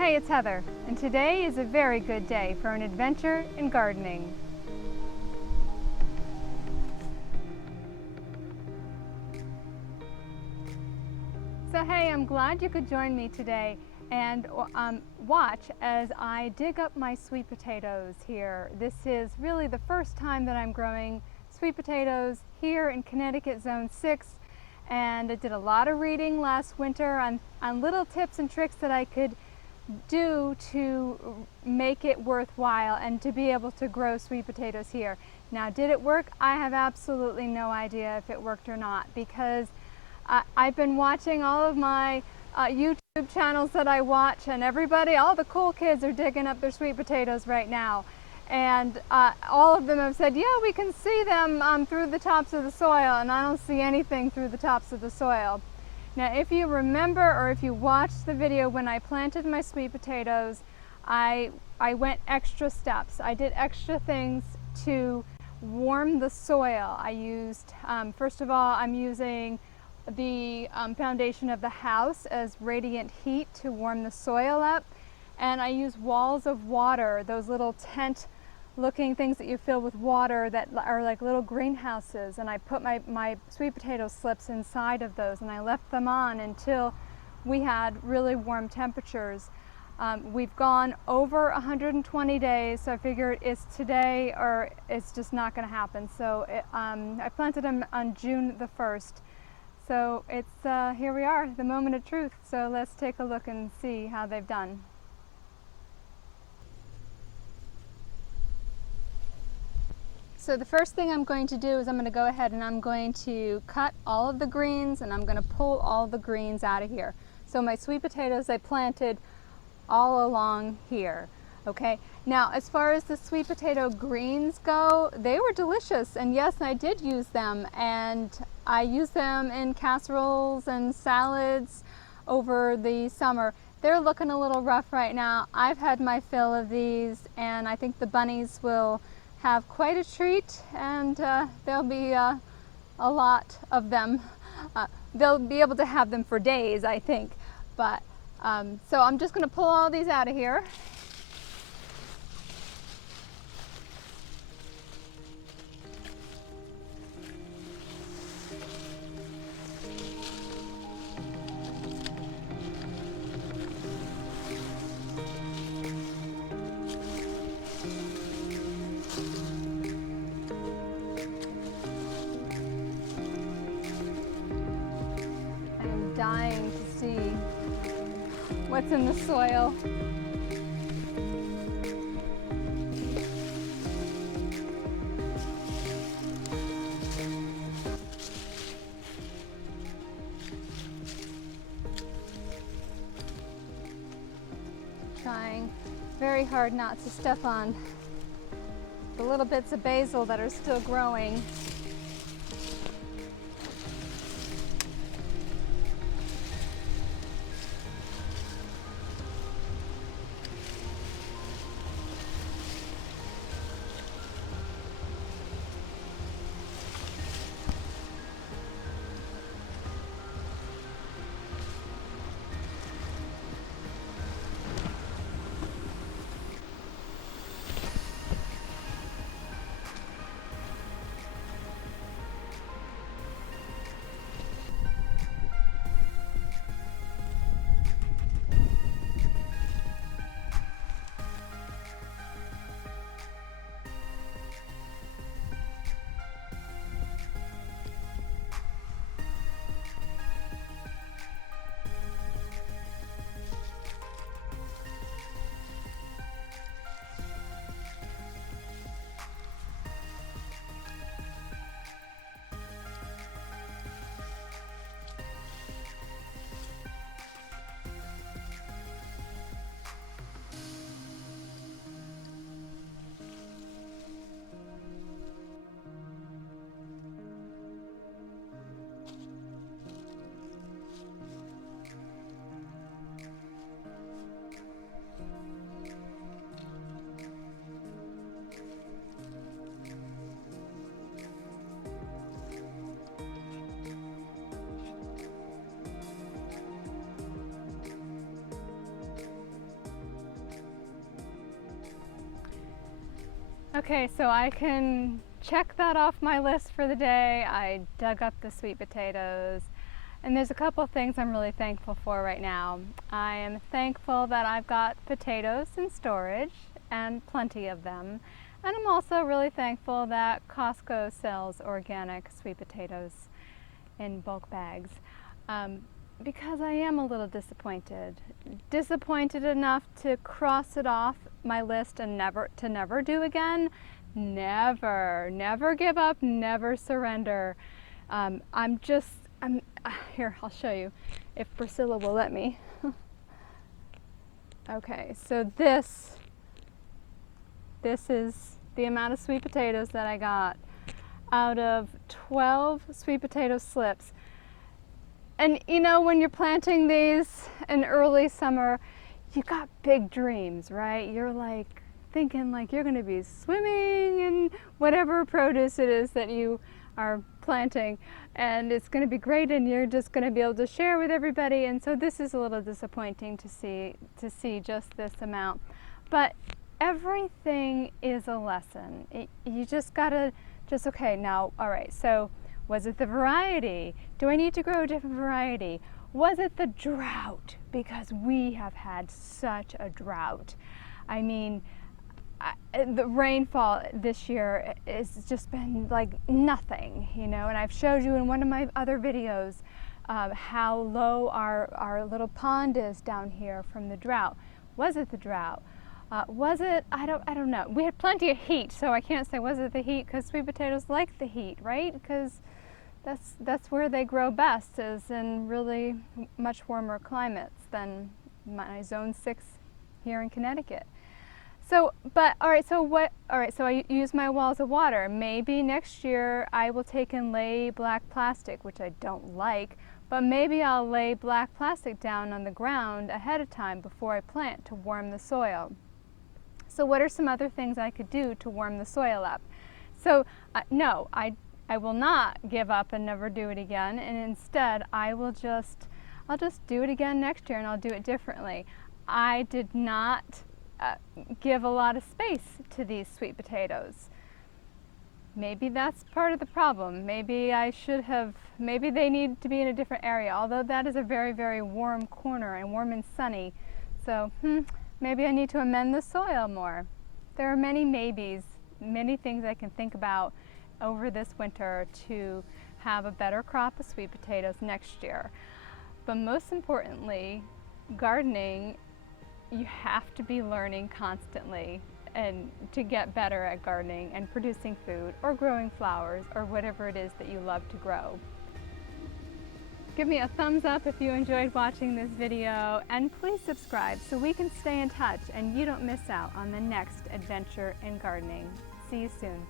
Hey, it's Heather, and today is a very good day for an adventure in gardening. So hey, I'm glad you could join me today and watch as I dig up my sweet potatoes here. This is really the first time that I'm growing sweet potatoes here in Connecticut Zone 6, and I did a lot of reading last winter on little tips and tricks that I could do to make it worthwhile and to be able to grow sweet potatoes here. Now, did it work? I have absolutely no idea if it worked or not, because I've been watching all of my YouTube channels that I watch, and everybody, all the cool kids are digging up their sweet potatoes right now. And all of them have said, yeah, we can see them through the tops of the soil, and I don't see anything through the tops of the soil. Now, if you remember, or if you watched the video when I planted my sweet potatoes, I went extra steps. I did extra things to warm the soil. I used, first of all, I'm using the foundation of the house as radiant heat to warm the soil up. And I use walls of water, those little tent looking things that you fill with water that are like little greenhouses, and I put my sweet potato slips inside of those, and I left them on until we had really warm temperatures. We've gone over 120 days, so I figured it's today or it's just not going to happen. So I planted them on June the 1st. So it's here we are, the moment of truth. So let's take a look and see how they've done. So the first thing I'm going to do is I'm going to go ahead and I'm going to cut all of the greens, and I'm going to pull all the greens out of here. So my sweet potatoes I planted all along here. Okay, now as far as the sweet potato greens go, they were delicious, and yes, I did use them, and I used them in casseroles and salads over the summer. They're looking a little rough right now. I've had my fill of these, and I think the bunnies will have quite a treat, and there'll be a lot of them. They'll be able to have them for days, I think. But so I'm just going to pull all these out of here. Dying to see what's in the soil. Trying very hard not to step on the little bits of basil that are still growing. Okay, so I can check that off my list for the day. I dug up the sweet potatoes, and there's a couple of things I'm really thankful for right now. I am thankful that I've got potatoes in storage and plenty of them. And I'm also really thankful that Costco sells organic sweet potatoes in bulk bags, because I am a little disappointed. Disappointed enough to cross it off my list and never do again. Never give up, never surrender. Here, I'll show you if Priscilla will let me. Okay, so this is the amount of sweet potatoes that I got out of 12 sweet potato slips. And you know, when you're planting these in early summer, you got big dreams, right? You're like thinking like you're gonna be swimming in whatever produce it is that you are planting, and it's gonna be great, and you're just gonna be able to share with everybody. And so this is a little disappointing to see just this amount. But everything is a lesson. You just gotta okay, now, all right, so was it the variety? Do I need to grow a different variety? Was it the drought? Because we have had such a drought. I mean, the rainfall this year has just been like nothing, you know, and I've showed you in one of my other videos how low our little pond is down here from the drought. Was it the drought? Was it, I don't know. We had plenty of heat, so I can't say was it the heat, because sweet potatoes like the heat, right? Because that's where they grow best, is in really much warmer climates than my zone 6 here in Connecticut. So, but all right, so I use my walls of water. Maybe next year I will take and lay black plastic, which I don't like, but maybe I'll lay black plastic down on the ground ahead of time before I plant to warm the soil. So what are some other things I could do to warm the soil up? So no, I will not give up and never do it again, and instead I'll just do it again next year, and I'll do it differently. I did not give a lot of space to these sweet potatoes. Maybe that's part of the problem. Maybe I should have, maybe they need to be in a different area, although that is a very, very warm corner and warm and sunny. So maybe I need to amend the soil more. There are many maybes, many things I can think about over this winter to have a better crop of sweet potatoes next year. But most importantly, gardening, you have to be learning constantly and to get better at gardening and producing food or growing flowers or whatever it is that you love to grow. Give me a thumbs up if you enjoyed watching this video, and please subscribe so we can stay in touch and you don't miss out on the next adventure in gardening. See you soon.